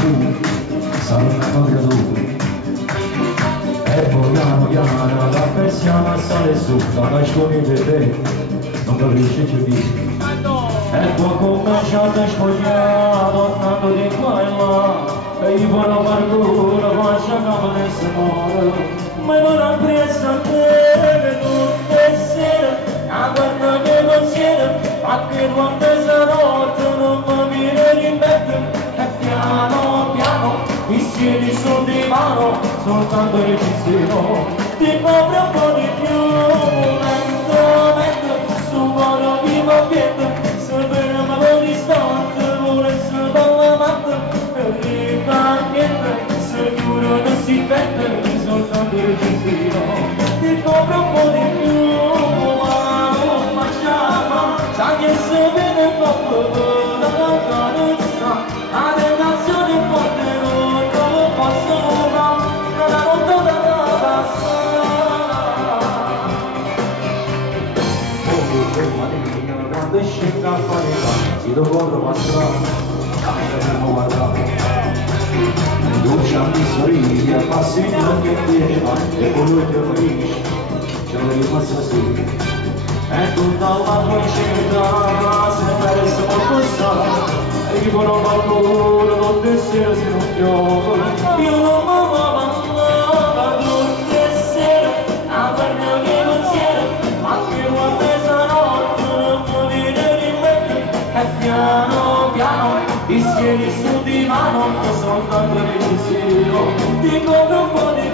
giù, saltano caduti. E poi piano piano la persiana sale su, la nasconi di te, non capisci più di. E poi cominciate a spogliare, tornando di qua e là, e io voglio amargura, faccia capo nel amore. Ma non ho preso a te, tutte sere, a guarda che consiglio, ma che quando stanotte non mi viene di mettere, e piano piano, mi siedi su di mano, soltanto il pensiero, ti copre un po' di più, lentamente, su buono vivo ambiente, se per un po' distante, volesse parlare, per rica niente, sicuro non si perde, soltanto il pensiero, ti copre un po' di più, ma non facciamo, sa che se viene un po' dalla carezza, la tentazione è forte, non lo posso fare, la lontana da passare. Quando scende a fare si dovrò passare, lasciamo guardare. Ducciami sorridi, passi anche in piedi, e colui che ferisce, ce lo rimasta sì. E tutta la tua città, se perso qualcosa, e io non ho paura, non ti sera se non piove. Io non mi amava, tutte sere, a guarda che pensiero, ma che quando è stanotte, non mi viene di me, e piano piano, ti siedi su di mano, soltanto il pensiero, ti copre un po' di